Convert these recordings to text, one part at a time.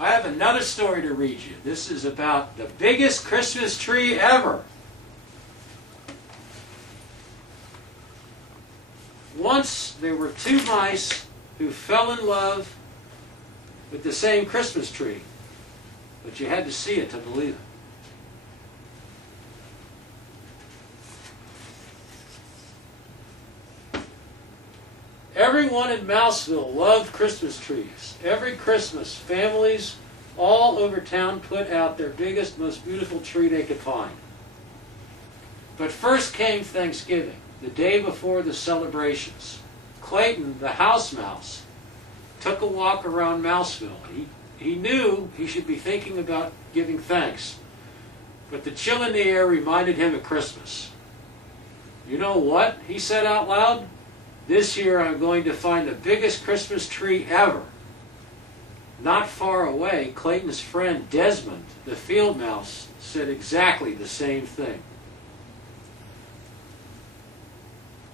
I have another story to read you. This is about the biggest Christmas tree ever. Once there were two mice who fell in love with the same Christmas tree, but you had to see it to believe it. Everyone in Mouseville loved Christmas trees. Every Christmas, families all over town put out their biggest, most beautiful tree they could find. But first came Thanksgiving, the day before the celebrations. Clayton, the house mouse, took a walk around Mouseville. He knew he should be thinking about giving thanks, but the chill in the air reminded him of Christmas. "You know what?" he said out loud. "This year I'm going to find the biggest Christmas tree ever." Not far away, Clayton's friend Desmond, the field mouse, said exactly the same thing.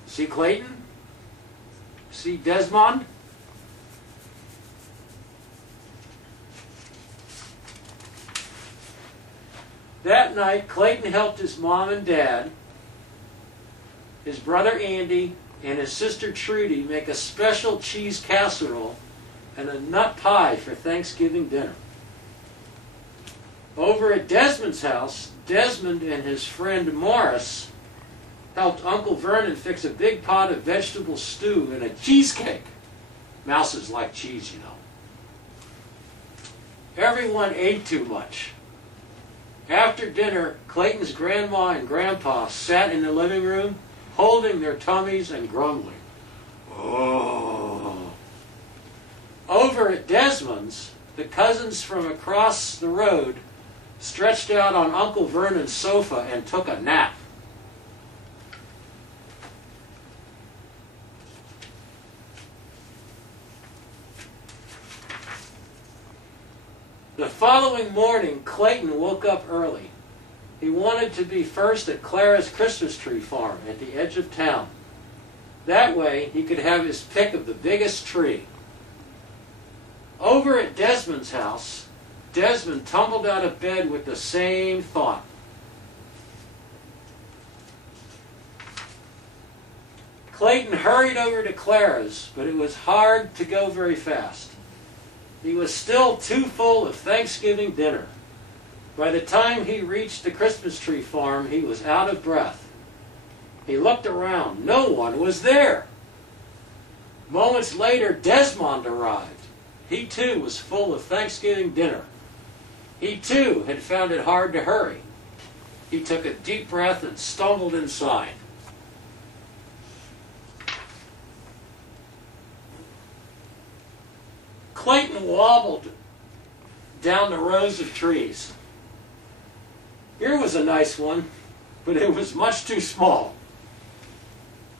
See Clayton? See Desmond? That night, Clayton helped his mom and dad, his brother Andy, and his sister Trudy make a special cheese casserole and a nut pie for Thanksgiving dinner. Over at Desmond's house, Desmond and his friend Morris helped Uncle Vernon fix a big pot of vegetable stew and a cheesecake. Mouses like cheese, you know. Everyone ate too much. After dinner, Clayton's grandma and grandpa sat in the living room, holding their tummies and grumbling. Oh. Over at Desmond's, the cousins from across the road stretched out on Uncle Vernon's sofa and took a nap. The following morning, Clayton woke up early. He wanted to be first at Clara's Christmas tree farm at the edge of town. That way, he could have his pick of the biggest tree. Over at Desmond's house, Desmond tumbled out of bed with the same thought. Clayton hurried over to Clara's, but it was hard to go very fast. He was still too full of Thanksgiving dinner. By the time he reached the Christmas tree farm, he was out of breath. He looked around. No one was there. Moments later, Desmond arrived. He too was full of Thanksgiving dinner. He too had found it hard to hurry. He took a deep breath and stumbled inside. Clayton wobbled down the rows of trees. Here was a nice one, but it was much too small.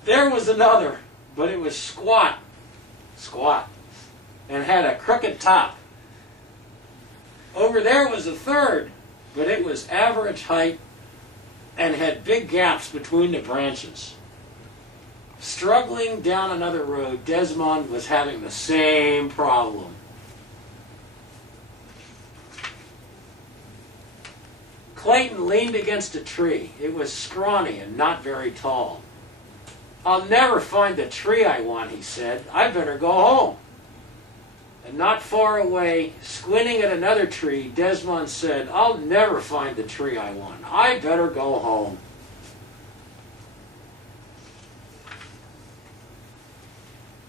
There was another, but it was squat, and had a crooked top. Over there was a third, but it was average height and had big gaps between the branches. Struggling down another road, Desmond was having the same problem. Clayton leaned against a tree. It was scrawny and not very tall. "I'll never find the tree I want," he said. "I better go home." And not far away, squinting at another tree, Desmond said, "I'll never find the tree I want. I better go home."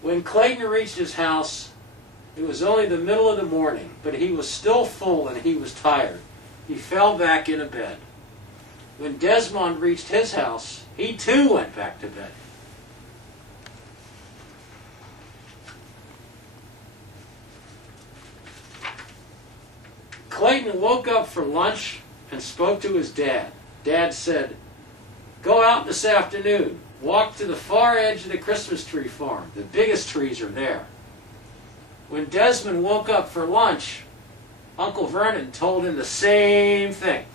When Clayton reached his house, it was only the middle of the morning, but he was still full and he was tired. He fell back into bed. When Desmond reached his house, he too went back to bed. Clayton woke up for lunch and spoke to his dad. Dad said, "Go out this afternoon. Walk to the far edge of the Christmas tree farm. The biggest trees are there." When Desmond woke up for lunch, Uncle Vernon told him the same thing.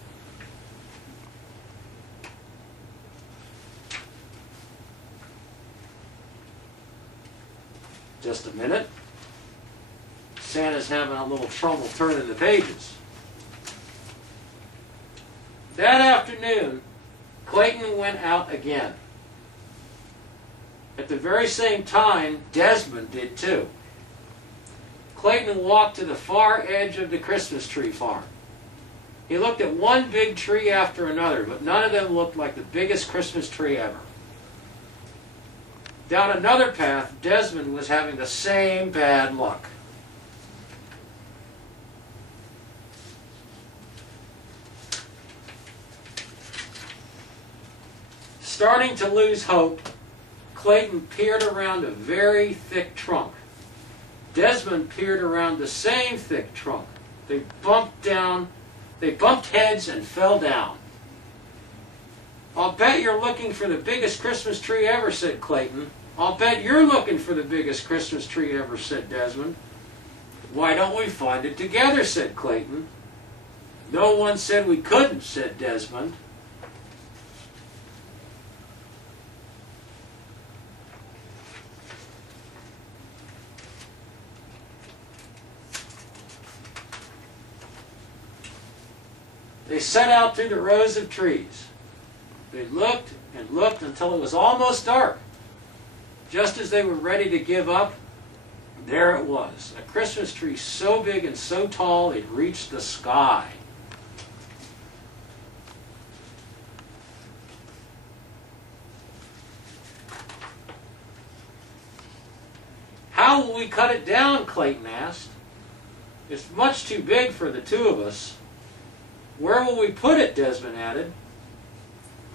Just a minute. Santa's having a little trouble turning the pages. That afternoon, Clayton went out again. At the very same time, Desmond did too. Clayton walked to the far edge of the Christmas tree farm. He looked at one big tree after another, but none of them looked like the biggest Christmas tree ever. Down another path, Desmond was having the same bad luck. Starting to lose hope, Clayton peered around a very thick trunk. Desmond peered around the same thick trunk. They bumped heads and fell down. "I'll bet you're looking for the biggest Christmas tree ever," said Clayton. "I'll bet you're looking for the biggest Christmas tree ever," said Desmond. "Why don't we find it together?" said Clayton. "No one said we couldn't," said Desmond. They set out through the rows of trees. They looked and looked until it was almost dark. Just as they were ready to give up, there it was, a Christmas tree so big and so tall it reached the sky. "How will we cut it down?" Clayton asked. "It's much too big for the two of us." "Where will we put it?" Desmond added.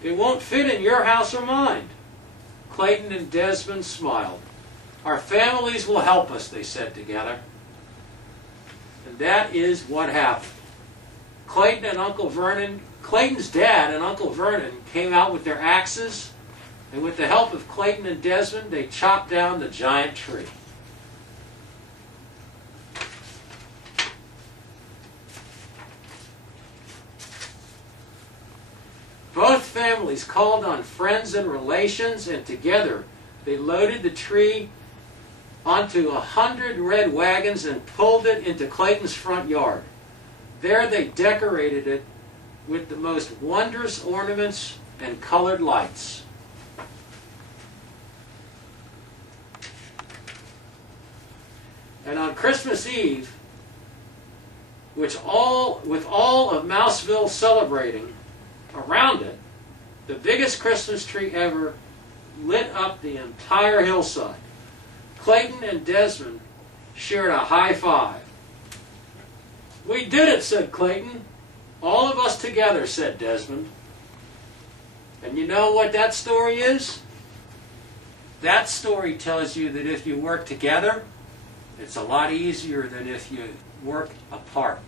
"It won't fit in your house or mine." Clayton and Desmond smiled. "Our families will help us," they said together. And that is what happened. Clayton's dad and Uncle Vernon came out with their axes, and with the help of Clayton and Desmond, they chopped down the giant tree. Both families called on friends and relations, and together they loaded the tree onto 100 red wagons and pulled it into Clayton's front yard. There they decorated it with the most wondrous ornaments and colored lights. And on Christmas Eve, with all of Mouseville celebrating around it, the biggest Christmas tree ever lit up the entire hillside. Clayton and Desmond shared a high five. "We did it," said Clayton. "All of us together," said Desmond. And you know what that story is? That story tells you that if you work together, it's a lot easier than if you work apart.